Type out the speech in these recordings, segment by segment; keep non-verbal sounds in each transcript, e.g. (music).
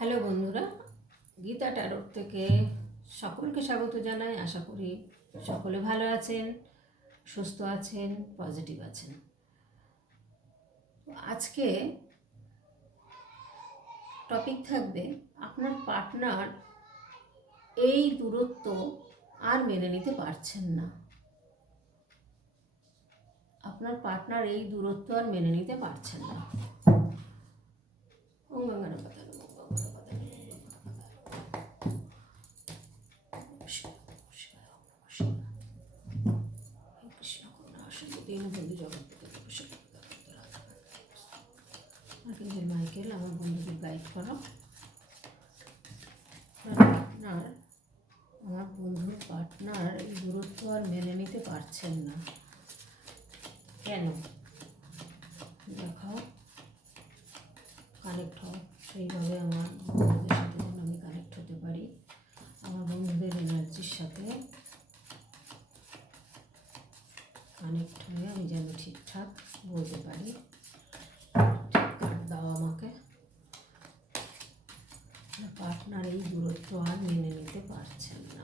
Hello বন্ধুরা, গীতা ট্যারোর থেকে সকলকে স্বাগত জানাই। আশা করি সকলে ভালো আছেন, সুস্থ আছেন, পজিটিভ আছেন। আজকে টপিক থাকবে আপনার পার্টনার এই দূরত্ব আর মেনে নিতে পারছেন না। আপনার পার্টনার এই দূরত্ব আর মেনে নিতে পারছেন না। ওম করুণা সিন্ধু দীনবন্ধু জগৎপতি নমঃ শিবায়, ভগবতে রাধা আর্কেঞ্জেল মাইকেল আমার বন্ধুদের গাইড করো Connect হয়ে আমি যেন ঠিকঠাক বলতে পারি। ঠিকঠাক দাও আমাকে। পার্টনার এই দূরত্ব আর মেনে নিতে পারছেন না।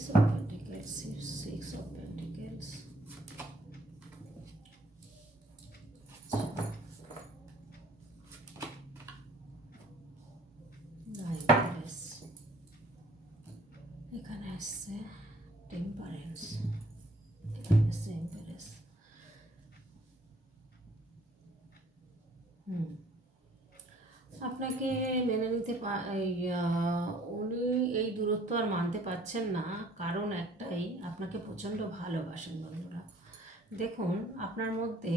Ace of pentacles six of pentacles knights এখানে আসছে টেম্পারেন্স এখানে আসছে এম্পারেন্স হুম আপনাকে মেনে নিতে পা- এই আহ, উনি এই দূরত্ব আর মানতে পারছেন না। কারণ একটাই, আপনাকে প্রচণ্ড ভালোবাসেন বন্ধুরা। দেখুন, আপনার মধ্যে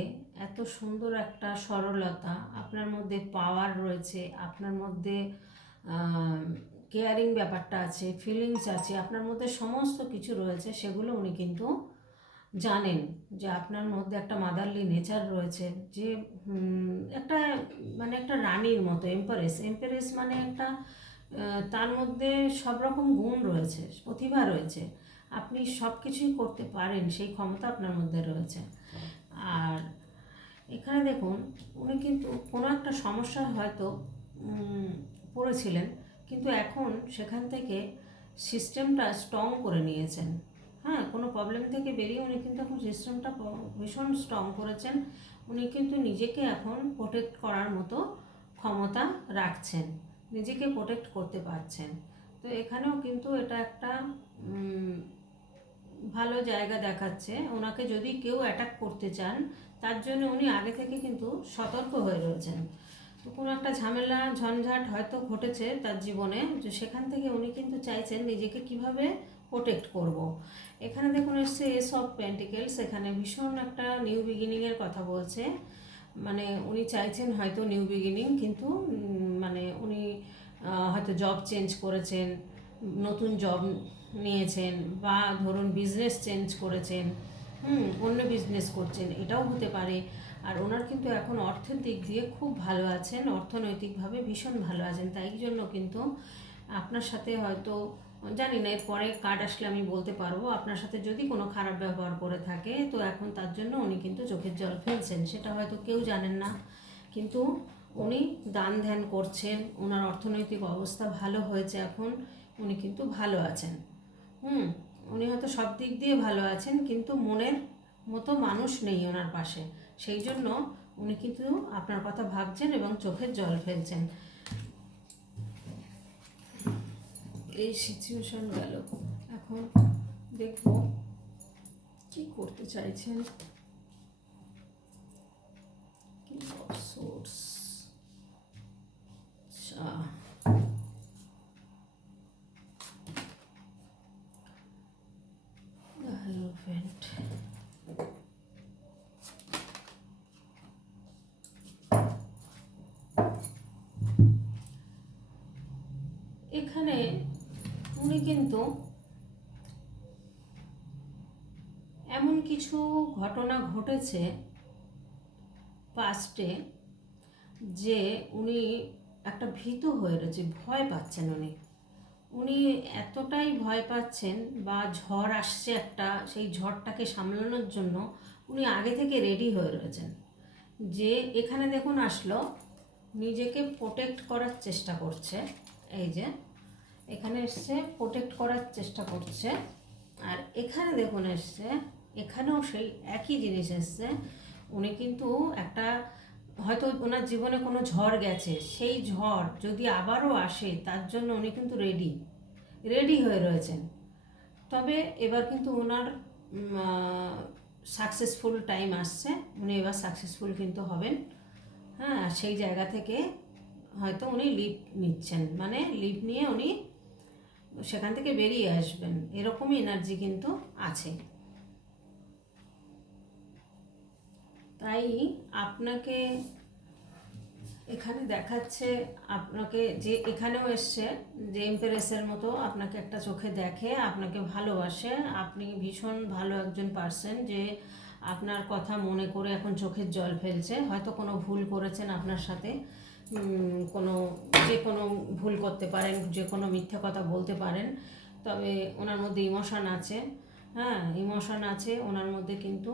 এত সুন্দর একটা সরলতা, আপনার মধ্যে পাওয়ার রয়েছে, আপনার মধ্যে কেয়ারিং ব্যাপারটা আছে ফিলিংস আছে, আপনার মধ্যে সমস্ত কিছু রয়েছে, সেগুলো উনি কিন্তু জানেন যে আপনার মধ্যে একটা মাদারলি নেচার রয়েছে, যে একটা মানে একটা রানীর মতো এম্পারেস এম্পারেস মানে একটা তার মধ্যে সব রকম গুণ রয়েছে, প্রতিভা রয়েছে। আপনি সব কিছুই করতে পারেন, সেই ক্ষমতা আপনার মধ্যে রয়েছে। আর এখানে দেখুন, উনি কিন্তু কোনো একটা সমস্যা হয়তো পড়েছিলেন, কিন্তু এখন সেখান থেকে সিস্টেমটা স্ট্রং করে নিয়েছেন। হ্যাঁ কোনো প্রবলেম থেকে বেরিয়ে উনি কিন্তু এখন সিস্টেমটা ভীষণ স্ট্রং করেছেন। উনি কিন্তু নিজেকে এখন প্রোটেক্ট করার মতো ক্ষমতা রাখছেন। নিজেকে প্রোটেক্ট করতে পারছেন। তো এখানেও কিন্তু এটা একটা ভালো জায়গা দেখাচ্ছে। ওনাকে যদি কেউ অ্যাটাক করতে চান, তার জন্য উনি আগে থেকে কিন্তু সতর্ক হয়ে রয়েছেন। তো কোনো একটা ঝামেলা, ঝঞ্ঝাট হয়তো ঘটেছে তার জীবনে। যে সেখান থেকে উনি কিন্তু চাইছেন নিজেকে কীভাবে প্রোটেক্ট করব। এখানে দেখুন, এসছে এস অফ পেন্টিকেলস এখানে ভীষণ একটা নিউ বিগিনিংয়ের কথা বলছে। মানে উনি চাইছেন হয়তো নিউ বিগিনিং কিন্তু মানে উনি হয়তো জব চেঞ্জ করেছেন, নতুন জব নিয়েছেন, বা ধরুন বিজনেস চেঞ্জ করেছেন, হুম, অন্য বিজনেস করছেন, এটাও হতে পারে। আর ওনার কিন্তু এখন অর্থের দিক দিয়ে খুব ভালো আছেন, অর্থনৈতিকভাবে ভীষণ ভালো আছেন, তাই জন্য কিন্তু আপনার সাথে হয়তো, জানি না, এরপরে কার্ড আসলে আমি বলতে পারব। আপনার সাথে যদি কোনো খারাপ ব্যবহার করে থাকে, তো এখন তার জন্য উনি কিন্তু চোখের জল ফেলছেন। সেটা হয়তো কেউ জানেন না। কিন্তু উনি দান ধ্যান করছেন ওনার অর্থনৈতিক অবস্থা ভালো হয়েছে এখন, উনি কিন্তু ভালো আছেন। হুম, উনি হয়তো সব দিক দিয়ে ভালো আছেন, কিন্তু মনের মতো মানুষ নেই ওনার পাশে। সেই জন্য উনি কিন্তু আপনার কথা ভাবছেন এবং চোখের জল ফেলছেন। এই সিচুয়েশন গেল। এখন দেখব কি করতে চাইছেন। কিছু ঘটনা ঘটেছে পাস্টে যে উনি একটা ভীত হয়ে রয়েছে, ভয় পাচ্ছেন উনি। উনি এতটাই ভয় পাচ্ছেন বা ঝড় আসছে একটা, সেই ঝড়টাকে সামলানোর জন্য উনি আগে থেকে রেডি হয়ে রয়েছেন। যে এখানে দেখুন আসলো, নিজেকে প্রোটেক্ট করার চেষ্টা করছে, এই যে, এখানে এসছে প্রোটেক্ট করার চেষ্টা করছে, আর এখানে দেখুন এসছে এখানেও সেই একই জিনিস এসছে। উনি কিন্তু একটা, হয়তো ওনার জীবনে কোনো ঝড় গেছে, সেই ঝড় যদি আবারও আসে, তার জন্য উনি কিন্তু রেডি রেডি হয়ে রয়েছেন। তবে এবার কিন্তু ওনার সাকসেসফুল টাইম আসছে। উনি এবার সাকসেসফুল কিন্তু হবেন। হ্যাঁ সেই জায়গা থেকে হয়তো উনি লিভ নিচ্ছেন। মানে লিভ নিয়ে উনি সেখান থেকে বেরিয়ে আসবেন। এরকমই এনার্জি কিন্তু আছে। তাই আপনাকে এখানে দেখাচ্ছে, আপনাকে যে এখানেও এসছে, যে এমপ্রেসের মতো আপনাকে একটা চোখে দেখে, আপনাকে ভালোবাসে, আপনি ভীষণ ভালো একজন পার্সন যে আপনার কথা মনে করে এখন চোখের জল ফেলছে। হয়তো কোনো ভুল করেছেন আপনার সাথে কোনো, যে কোনো ভুল করতে পারেন, যে কোনো মিথ্যে কথা বলতে পারেন, তবে ওনার মধ্যে ইমোশন আছে। হ্যাঁ ইমোশন আছে, ওনার মধ্যে কিন্তু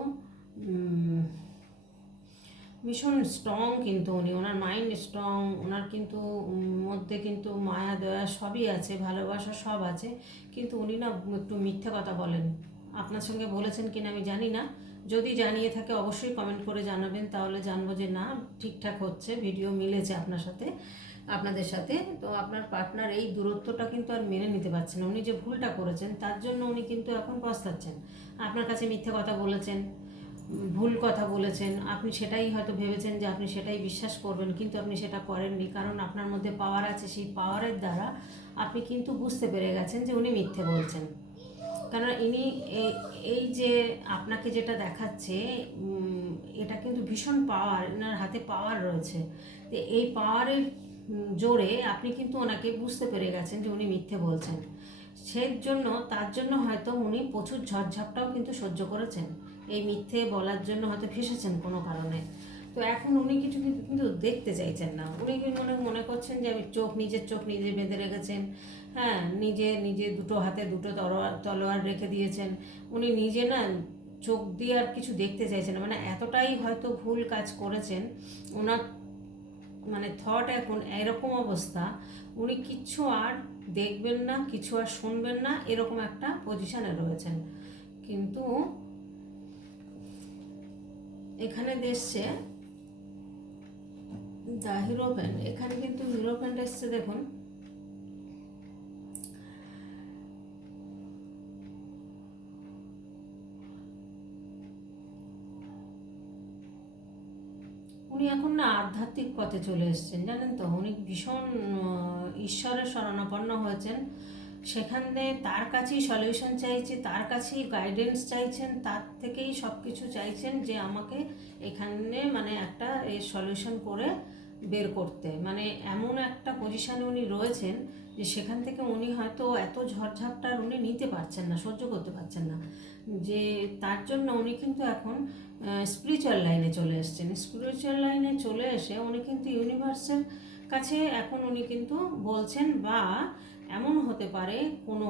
ভীষণ স্ট্রং কিন্তু উনি। ওনার মাইন্ড স্ট্রং ওনার কিন্তু মধ্যে কিন্তু মায়া, দয়া সবই আছে, ভালোবাসা সব আছে। কিন্তু উনি না একটু মিথ্যে কথা বলেন। আপনার সঙ্গে বলেছেন কিনা আমি জানি না। যদি জানিয়ে থাকে অবশ্যই কমেন্ট করে জানাবেন, তাহলে জানব যে না, ঠিকঠাক হচ্ছে ভিডিও মিলেছে আপনার সাথে, আপনাদের সাথে। তো আপনার পার্টনার এই দূরত্বটা কিন্তু আর মেনে নিতে পারছেন না। উনি যে ভুলটা করেছেন, তার জন্য উনি কিন্তু এখন পস্তাচ্ছেন। আপনার কাছে মিথ্যে কথা বলেছেন ভুল কথা বলেছেন, আপনি সেটাই হয়তো ভেবেছেন যে আপনি সেটাই বিশ্বাস করবেন, কিন্তু আপনি সেটা করেননি। কারণ আপনার মধ্যে পাওয়ার আছে, সেই পাওয়ারের দ্বারা আপনি কিন্তু বুঝতে পেরে গেছেন যে উনি মিথ্যে বলছেন। কারণ ইনি এই- যে আপনাকে যেটা দেখাচ্ছে এটা কিন্তু ভীষণ পাওয়ার এনার হাতে পাওয়ার রয়েছে। এই পাওয়ারের জোরে আপনি কিন্তু ওনাকে বুঝতে পেরে গেছেন যে উনি মিথ্যে বলছেন। সেই জন্য, তার জন্য হয়তো উনি প্রচুর ঝড়ঝাপটাও কিন্তু সহ্য করেছেন। এই মিথ্যে বলার জন্য হয়তো ফেসেছেন কোনো কারণে। তো এখন উনি কিছু কিন্তু দেখতে চাইছেন না। উনি মনে মনে করছেন যে আমি চোখ নিজের চোখ নিজে বেঁধে রেখেছেন? হ্যাঁ নিজে নিজে দুটো হাতে দুটো তলোয়ার তলোয়ার রেখে দিয়েছেন। উনি নিজে না চোখ দিয়ে আর কিছু দেখতে চাইছেন না। মানে এতটাই হয়তো ভুল কাজ করেছেন, ওনার মানে থট এখন এরকম অবস্থা, উনি কিচ্ছু আর দেখবেন না, কিছু আর শুনবেন না, এরকম একটা পজিশনে রয়েছেন। কিন্তু এখানে দেখছে দ্য হিরোপ্যান এখানে কিন্তু হিরোপ্যান এসছে, দেখুন। উনি এখন না আধ্যাত্মিক পথে চলে এসেছেন, জানেন তো? উনি ভীষণ ঈশ্বরের শরণাপন্ন হয়েছেন। সেখানে তার কাছেই সলিউশন চাইছে, তার কাছেই গাইডেন্স চাইছেন, তার থেকেই সব কিছু চাইছেন যে আমাকে এখানে মানে একটা এর সলিউশন করে বের করতে। মানে এমন একটা পজিশানে উনি রয়েছেন যে সেখান থেকে উনি হয়তো এত ঝড়ঝাপটা আর উনি নিতে পারছেন না, সহ্য করতে পারছেন না। যে তার জন্য উনি কিন্তু এখন স্পিরিচুয়াল লাইনে চলে এসেছেন। স্পিরিচুয়াল লাইনে চলে এসে উনি কিন্তু ইউনিভার্সের কাছে এখন উনি কিন্তু বলছেন, বা এমন হতে পারে কোনো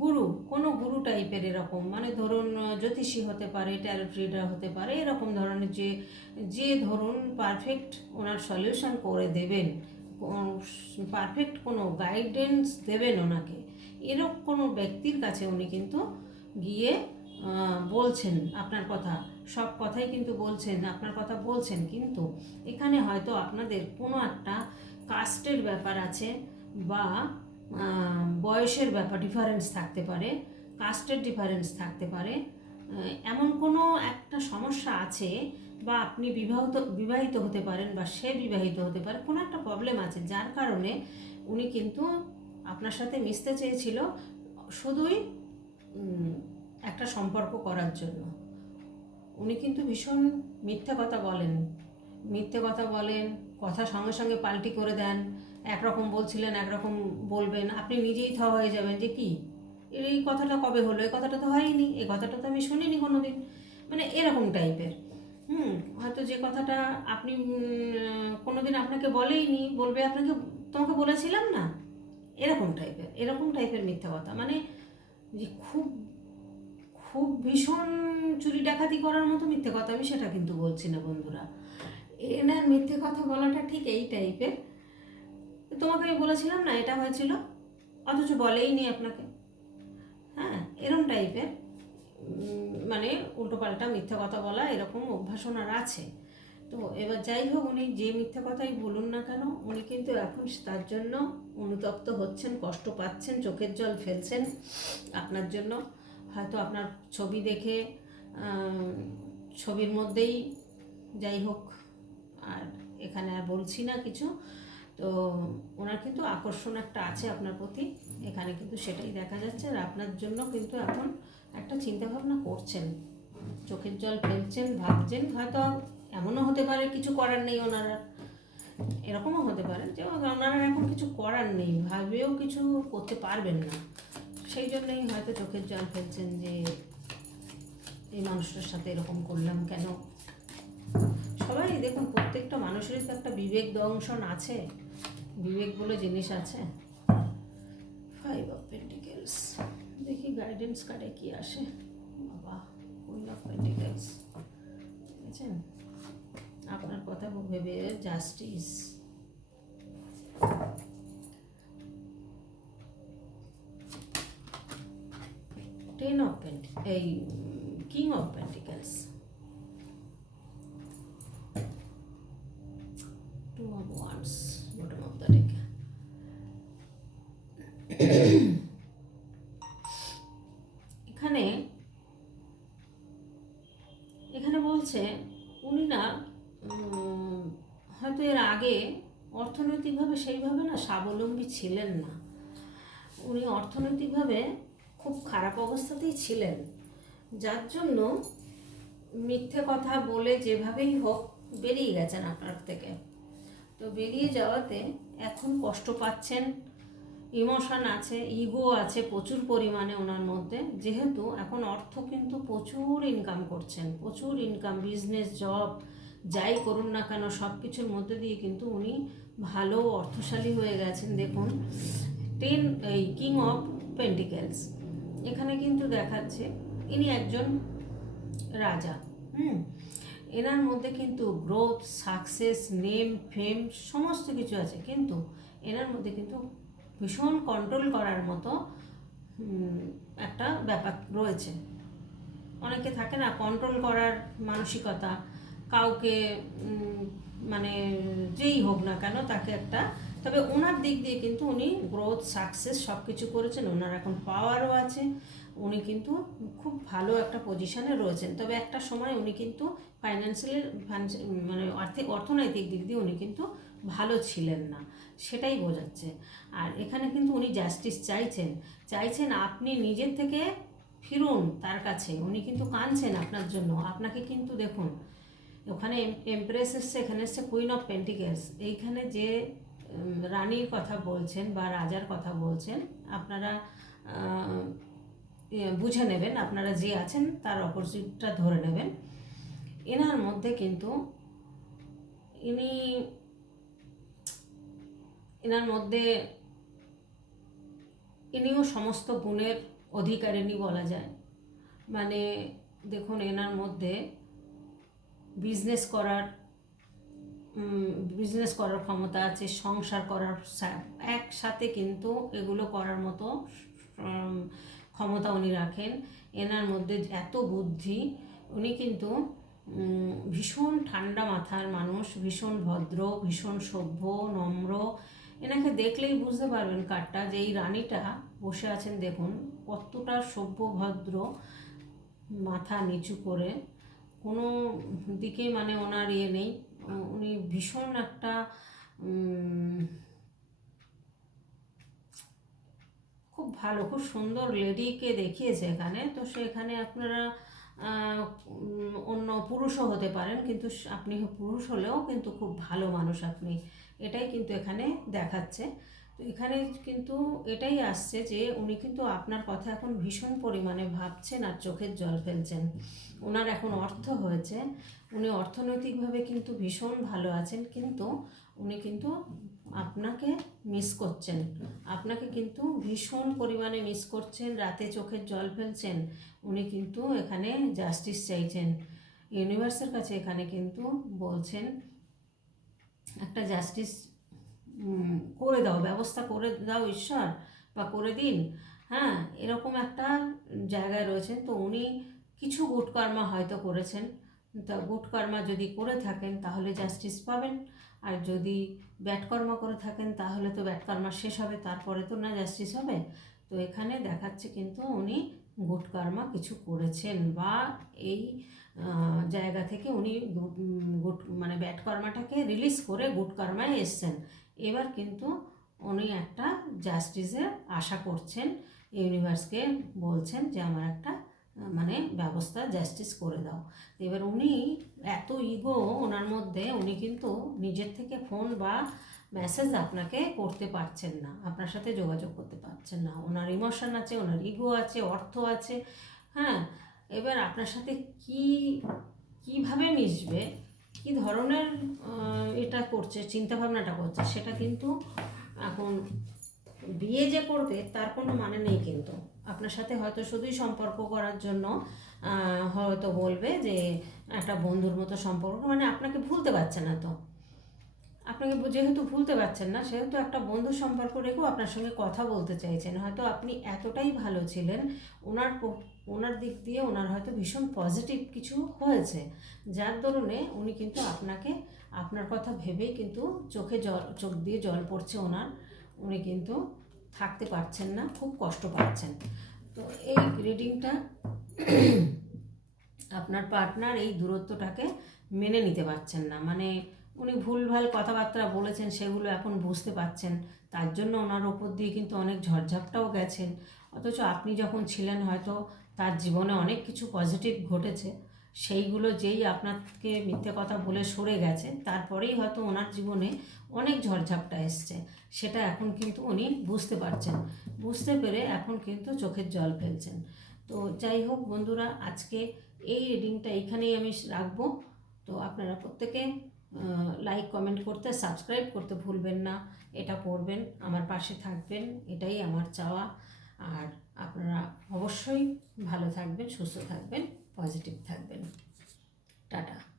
গুরু কোনো গুরু টাইপের এরকম। মানে ধরুন, জ্যোতিষী হতে পারে ট্যারোট রিডার হতে পারে, এরকম ধরনের যে যে ধরুন পারফেক্ট ওনার সলিউশন করে দেবেন পারফেক্ট কোনো গাইডেন্স দেবেন ওনাকে, এরকম কোনো ব্যক্তির কাছে উনি কিন্তু গিয়ে বলছেন আপনার কথা। সব কথাই কিন্তু বলছেন, আপনার কথা বলছেন কিন্তু এখানে হয়তো আপনাদের কোনো একটা কাস্টের ব্যাপার আছে। বা বয়সের ব্যাপার ডিফারেন্স থাকতে পারে কাস্টের ডিফারেন্স থাকতে পারে এমন কোনো একটা সমস্যা আছে বা আপনি বিবাহিত বিবাহিত হতে পারেন বা সে বিবাহিত হতে পারে, কোনো একটা প্রবলেম আছে, যার কারণে উনি কিন্তু আপনার সাথে মিশতে চেয়েছিল শুধুই একটা সম্পর্ক করার জন্য। উনি কিন্তু ভীষণ মিথ্যে কথা বলেন, মিথ্যে কথা বলেন, কথা সঙ্গে সঙ্গে পাল্টি করে দেন একরকম বলছিলেন, একরকম বলবেন। আপনি নিজেই থ হয়ে যাবেন যে কি? এই কথাটা কবে হলো? এই কথাটা তো হয়নি। এই কথাটা তো আমি শুনিনি কোনো দিন মানে এরকম টাইপের। হুম, হয়তো যে কথাটা আপনি কোনো দিন আপনাকে বলেইনি, বলবে আপনাকে, তোমাকে বলেছিলাম না? এরকম টাইপের এরকম টাইপের মিথ্যা কথা। মানে যে খুব খুব ভীষণ চুরি ডাকাতি করার মতো মিথ্যে কথা আমি সেটা কিন্তু বলছি না বন্ধুরা। এনার মিথ্যে কথা বলাটা ঠিক এই টাইপের। তোমাকে আমি বলেছিলাম না, এটা হয়েছিল। অথচ বলেইনি আপনাকে। হ্যাঁ এরম টাইপের মানে উল্টোপাল্টা মিথ্যা কথা বলা, এরকম অভ্যাস ওনার আছে। তো এবার যাই হোক, উনি যে মিথ্যা কথাই বলুন না কেন, উনি কিন্তু এখন তার জন্য অনুতপ্ত হচ্ছেন, কষ্ট পাচ্ছেন, চোখের জল ফেলছেন আপনার জন্য। হয়তো আপনার ছবি দেখে ছবির মধ্যেই যাই হোক, আর এখানে আর বলছি না কিছু। তো ওনার কিন্তু আকর্ষণ একটা আছে আপনার প্রতি। এখানে কিন্তু সেটাই দেখা যাচ্ছে আর আপনার জন্য কিন্তু এখন একটা চিন্তা ভাবনা করছেন। চোখের জল ফেলছেন, ভাবছেন, হয়তো এমনও হতে পারে কিছু করার নেই ওনারা। এরকমও হতে পারে যে ওনারা এখন কিছু করার নেই, ভাবেও কিছু করতে পারবেন না। সেই জন্যই হয়তো চোখের জল ফেলছেন যে এই মানুষটার সাথে এরকম করলাম কেন? সবাই দেখুন, প্রত্যেকটা মানুষেরই তো একটা বিবেক দংশন আছে। বিবেক বলে জিনিস আছে। ফাইভ অফ পেন্টিকেলস দেখি গাইডেন্স কার্ডে কি আসে। বাবা কুইন অফ পেন্টিকেলস দেখেছেন? আপনার কথা ভেবে জাস্টিস টেন অফ পেন্টি এই কিং অফ পেন্টিকেলস স্বাবলম্বী ছিলেন না। উনি অর্থনৈতিকভাবে খুব খারাপ অবস্থাতেই ছিলেন। যার জন্য মিথ্যে কথা বলে যেভাবেই হোক বেরিয়ে গেছেন আপনার থেকে। তো বেরিয়ে যাওয়াতে এখন কষ্ট পাচ্ছেন, ইমোশন আছে, ইগো আছে প্রচুর পরিমাণে ওনার মধ্যে। যেহেতু এখন অর্থ কিন্তু প্রচুর ইনকাম করছেন, প্রচুর ইনকাম বিজনেস জব যাই করুন না কেন সব কিছুর মধ্যে দিয়ে কিন্তু উনি ভালো অর্থশালী হয়ে গেছেন, দেখুন। টেন এই কিং অফ পেন্টিকেলস এখানে কিন্তু দেখাচ্ছে ইনি একজন রাজা, হুম? এনার মধ্যে কিন্তু গ্রোথ সাকসেস নেম ফেম সমস্ত কিছু আছে। কিন্তু এনার মধ্যে কিন্তু ভীষণ কন্ট্রোল করার মতো একটা ব্যাপার রয়েছে। অনেকে থাকে না কন্ট্রোল করার মানসিকতা, কাউকে মানে যেই হোক না কেন তাকে একটা, তবে ওনার দিক দিয়ে কিন্তু উনি গ্রোথ সাকসেস সব কিছু করেছেন, ওনার এখন পাওয়ারও আছে, উনি কিন্তু খুব ভালো একটা পজিশনে রয়েছেন। তবে একটা সময় উনি কিন্তু ফাইন্যান্সিয়াল মানে আর্থিক, অর্থনৈতিক দিক দিয়ে উনি কিন্তু ভালো ছিলেন না, সেটাই বোঝাচ্ছে। আর এখানে কিন্তু উনি জাস্টিস চাইছেন চাইছেন আপনি নিজের থেকে ফিরুন তার কাছে, উনি কিন্তু কাঁদছেন আপনার জন্য। আপনাকে কিন্তু দেখুন ওখানে এমপ্রেস এসছে, এখানে এসছে কুইন অফ পেন্টিকেলস এইখানে যে রানীর কথা বলছেন বা রাজার কথা বলছেন, আপনারা বুঝে নেবেন। আপনারা যে আছেন, তার অপোজিটটা ধরে নেবেন। এনার মধ্যে কিন্তু ইনি, এনার মধ্যে ইনিও সমস্ত গুণের অধিকারিণী বলা যায়। মানে দেখুন, এনার মধ্যে বিজনেস করার বিজনেস করার ক্ষমতা আছে, সংসার করার একসাথে কিন্তু এগুলো করার মতো ক্ষমতা উনি রাখেন। এনার মধ্যে এত বুদ্ধি, উনি কিন্তু ভীষণ ঠান্ডা মাথার মানুষ, ভীষণ ভদ্র, ভীষণ সভ্য, নম্র। এনাকে দেখলেই বুঝতে পারবেন কারটা যে এই রানীটা বসে আছেন, দেখুন, কতটা সভ্য, ভদ্র, মাথা নিচু করে। কোনো দিকে মানে ওনার ইয়ে নেই। উনি ভীষণ একটা খুব ভালো, খুব সুন্দর লেডিকে দেখিয়েছে এখানে। তো সেখানে আপনারা অন্য পুরুষও হতে পারেন, কিন্তু আপনি পুরুষ হলেও কিন্তু খুব ভালো মানুষ আপনি। এটাই কিন্তু এখানে দেখাচ্ছে। তো এখানে কিন্তু এটাই আসছে যে উনি কিন্তু আপনার কথা এখন ভীষণ পরিমাণে ভাবছেন আর চোখের জল ফেলছেন। ওনার এখন অর্থ হয়েছে। উনি অর্থনৈতিকভাবে কিন্তু ভীষণ ভালো আছেন, কিন্তু উনি কিন্তু আপনাকে মিস করছেন। আপনাকে কিন্তু ভীষণ পরিমাণে মিস করছেন, রাতে চোখের জল ফেলছেন। উনি কিন্তু এখানে জাস্টিস চাইছেন। ইউনিভার্সের কাছে এখানে কিন্তু বলছেন, একটা জাস্টিস করে দাও, ব্যবস্থা করে দাও ঈশ্বর বা করে দিন। হ্যাঁ এরকম একটা জায়গায় রয়েছেন। তো উনি কিছু গুটকর্মা হয়তো করেছেন। তা গুড কর্মা যদি করে থাকেন তাহলে জাস্টিস পাবেন। আর যদি ব্যাটকর্মা করে থাকেন তাহলে তো ব্যাটকর্মা শেষ হবে, তারপরে তো না জাস্টিস হবে। তো এখানে দেখাচ্ছে কিন্তু উনি গুড কর্মা কিছু করেছেন বা এই জায়গা থেকে উনি গুড মানে ব্যাটকর্মাটাকে রিলিজ করে গুটকর্মায় এসছেন। এবার কিন্তু উনি একটা জাস্টিসের আশা করছেন ইউনিভার্সকে বলছেন যে আমার একটা মানে ব্যবস্থা জাস্টিস করে দাও। এবার উনি এত ইগো ওনার মধ্যে, উনি কিন্তু নিজের থেকে ফোন বা মেসেজ আপনাকে করতে পারছেন না, আপনার সাথে যোগাযোগ করতে পারছেন না। ওনার ইমোশন আছে, ওনার ইগো আছে, অর্থ আছে হ্যাঁ? এবার আপনার সাথে কি, কীভাবে মিশবে? কি ধরনের এটা করছে চিন্তা ভাবনাটা করছে, সেটা কিন্তু এখন বিয়ে যে করবে, তার কোনো মানে নেই কিন্তু। আপনার সাথে হয়তো শুধুই সম্পর্ক করার জন্য হয়তো বলবে যে একটা বন্ধুর মতো সম্পর্ক মানে আপনাকে ভুলতে পারছে না তো। আপনাকে যেহেতু ভুলতে পারছেন না, সেহেতু একটা বন্ধু সম্পর্ক রেখেও আপনার সঙ্গে কথা বলতে চাইছেন। হয়তো আপনি এতটাই ভালো ছিলেন, ওনার ওনার দিক দিয়ে ওনার হয়তো ভীষণ পজিটিভ কিছু হয়েছে। যার দরুনে উনি কিন্তু আপনাকে, আপনার কথা ভেবেই কিন্তু চোখে জল, চোখ দিয়ে জল পড়ছে ওনার। উনি কিন্তু থাকতে পারছেন না, খুব কষ্ট পাচ্ছেন। তো এই রিডিংটা (clears throat) আপনার পার্টনার এই দূরত্বটাকে মেনে নিতে পারছেন না। মানে উনি ভুলভাল কথাবার্তা বলেছেন, সেগুলো এখন বুঝতে পারছেন। তার জন্য ওনার ওপর দিয়ে কিন্তু অনেক ঝড়ঝাপটাও গেছেন অথচ আপনি যখন ছিলেন হয়তো তার জীবনে অনেক কিছু পজিটিভ ঘটেছে। সেইগুলো যেই আপনাকে মিথ্যে কথা বলে সরে গেছে, তারপরেই হয়তো ওনার জীবনে অনেক ঝড়ঝাপটা এসছে। সেটা এখন কিন্তু উনি বুঝতে পারছেন। বুঝতে পেরে এখন কিন্তু চোখের জল ফেলছেন। তো যাই হোক বন্ধুরা, আজকে এই রিডিংটা এইখানেই আমি রাখব। তো আপনারা প্রত্যেকে লাইক কমেন্ট করতে সাবস্ক্রাইব করতে ভুলবেন না। এটা পড়বেন, আমার পাশে থাকবেন, এটাই আমার চাওয়া। আর আপনারা অবশ্যই ভালো থাকবেন, সুস্থ থাকবেন পজিটিভ থাকবেন। টাটা।